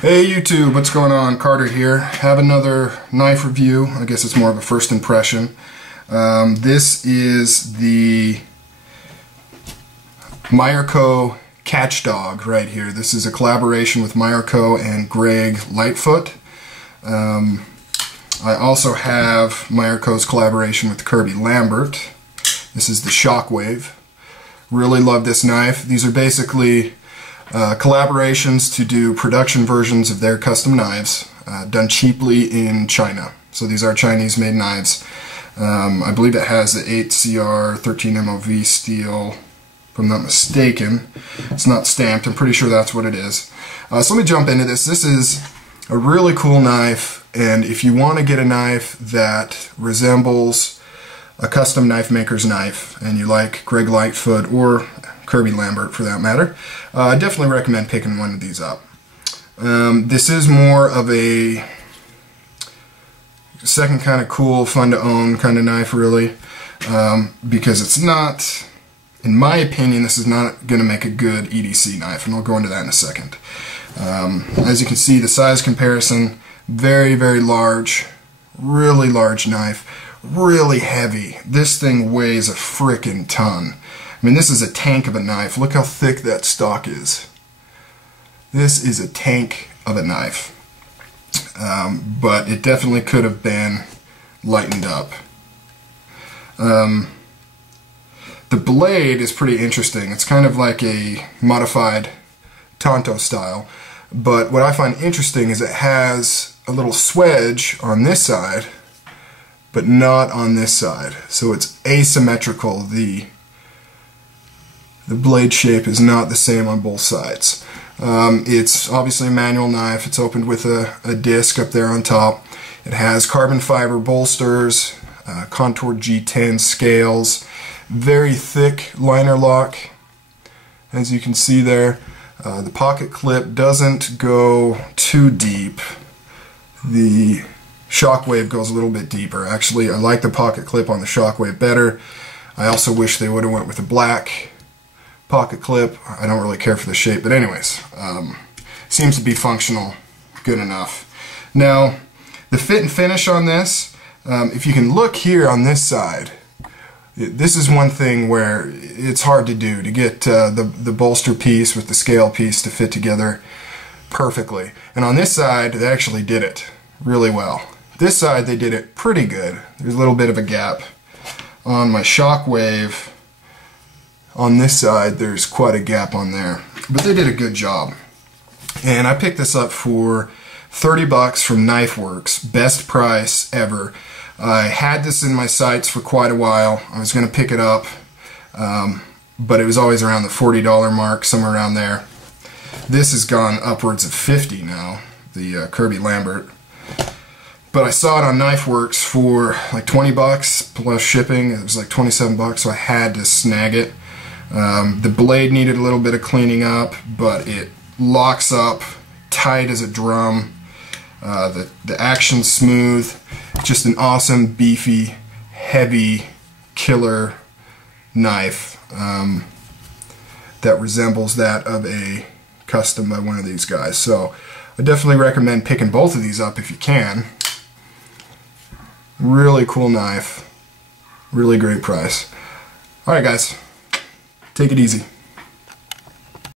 Hey YouTube, what's going on? Carter here. Have another knife review. I guess it's more of a first impression. This is the Meyerco Catch Dog right here. This is a collaboration with Meyerco and Greg Lightfoot. I also have Meyerco's collaboration with Kirby Lambert. This is the Shockwave. Really love this knife. These are basically collaborations to do production versions of their custom knives, done cheaply in China. So these are Chinese-made knives. I believe it has the 8CR 13 MOV steel, if I'm not mistaken. It's not stamped. I'm pretty sure that's what it is. So let me jump into this. This is a really cool knife, and if you want to get a knife that resembles a custom knife maker's knife, and you like Greg Lightfoot or Kirby Lambert for that matter, I definitely recommend picking one of these up. This is more of a second kind of cool, fun to own kind of knife really, because it's not, in my opinion, this is not going to make a good EDC knife, and I'll go into that in a second. As you can see, the size comparison, very, very large, really large knife, really heavy. This thing weighs a frickin' ton. I mean, this is a tank of a knife. Look how thick that stock is. This is a tank of a knife. But it definitely could have been lightened up. The blade is pretty interesting. It's kind of like a modified Tonto style. But what I find interesting is it has a little swedge on this side, but not on this side. So it's asymmetrical. The blade shape is not the same on both sides. It's obviously a manual knife. It's opened with a disc up there on top. It has carbon fiber bolsters, contoured G10 scales, very thick liner lock, as you can see there. The pocket clip doesn't go too deep. The Shockwave goes a little bit deeper. Actually, I like the pocket clip on the Shockwave better. I also wish they would have went with a black pocket clip. I don't really care for the shape, but anyways, seems to be functional good enough. Now, the fit and finish on this, if you can look here on this side, this is one thing where it's hard to do, to get the bolster piece with the scale piece to fit together perfectly. And on this side, they actually did it really well. This side, they did it pretty good. There's a little bit of a gap. On my Shockwave, on this side, there's quite a gap on there. But they did a good job. And I picked this up for 30 bucks from KnifeWorks. Best price ever. I had this in my sights for quite a while. I was going to pick it up, but it was always around the $40 mark, somewhere around there. This has gone upwards of 50 now, the Kirby Lambert. But I saw it on KnifeWorks for like 20 bucks plus shipping. It was like 27 bucks, so I had to snag it. The blade needed a little bit of cleaning up, but it locks up tight as a drum. The action's smooth. Just an awesome, beefy, heavy, killer knife that resembles that of a custom by one of these guys. So I definitely recommend picking both of these up if you can. Really cool knife. Really great price. Alright guys, take it easy.